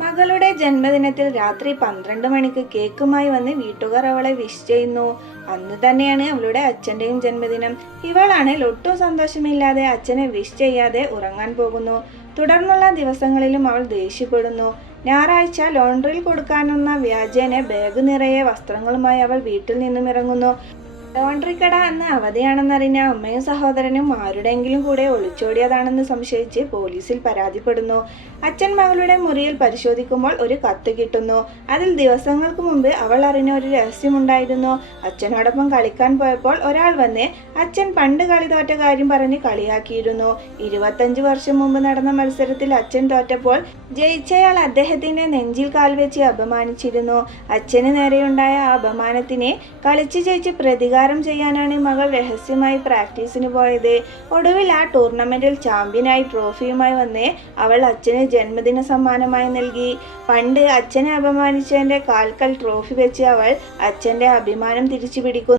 മകളുടെ ജന്മദിനത്തിൽ രാത്രി 12 മണിക്ക് കേക്കുമായി വന്ന് വീട്ടുകാർ അവളെ വിഷ് ചെയ്യുന്നു. അന്ന് തന്നെയാണ് അവളുടെ അച്ഛൻ്റെയും ജന്മദിനം. ഇവളാണ് ഒട്ടും സന്തോഷമില്ലാതെ അച്ഛനെ വിഷ് ചെയ്യാതെ ഉറങ്ങാൻ പോകുന്നു. തുടർന്നുള്ള ദിവസങ്ങളിലും അവൾ ദേഷ്യപ്പെടുന്നു. ഞായറാഴ്ച ലോണ്ടറിയിൽ കൊടുക്കാനെന്ന വ്യാജേന ബാഗ് നിറയെ വസ്ത്രങ്ങളുമായി അവൾ വീട്ടിൽ നിന്നും ഇറങ്ങുന്നു. ലോണ്ടറി കട അന്ന് അവധിയാണെന്നറിഞ്ഞ അമ്മയും സഹോദരനും ആരുടെയെങ്കിലും കൂടെ ഒളിച്ചോടിയതാണെന്ന് സംശയിച്ച് പോലീസിൽ പരാതിപ്പെടുന്നു. അച്ഛൻ മകളുടെ മുറിയിൽ പരിശോധിക്കുമ്പോൾ ഒരു കത്ത് കിട്ടുന്നു. അതിൽ ദിവസങ്ങൾക്ക് മുമ്പ് അവൾ അറിഞ്ഞ ഒരു രഹസ്യമുണ്ടായിരുന്നു. അച്ഛനോടൊപ്പം കളിക്കാൻ പോയപ്പോൾ ഒരാൾ വന്ന് അച്ഛൻ പണ്ട് കളി തോറ്റ കാര്യം പറഞ്ഞ് കളിയാക്കിയിരുന്നു. 25 വർഷം മുമ്പ് നടന്ന മത്സരത്തിൽ അച്ഛൻ തോറ്റപ്പോൾ ജയിച്ചയാൾ അദ്ദേഹത്തിന്റെ നെഞ്ചിൽ കാൽവെച്ച് അപമാനിച്ചിരുന്നു. അച്ഛന് നേരെയുണ്ടായ ആ അപമാനത്തിനെ കളിച്ച് ജയിച്ച് പ്രതികാരം ചെയ്യാനാണ് മകൾ രഹസ്യമായി പ്രാക്ടീസിന് പോയത്. ഒടുവിൽ ആ ടൂർണമെന്റിൽ ചാമ്പ്യനായി ട്രോഫിയുമായി വന്ന് അവൾ അച്ഛന് ജന്മദിന സമ്മാനമായി നൽകി. പണ്ട് അച്ഛനെ അപമാനിച്ചതിന്റെ കാൽക്കൽ ട്രോഫി വെച്ച് അവൾ അച്ഛന്റെ അഭിമാനം തിരിച്ചു പിടിക്കുന്നു.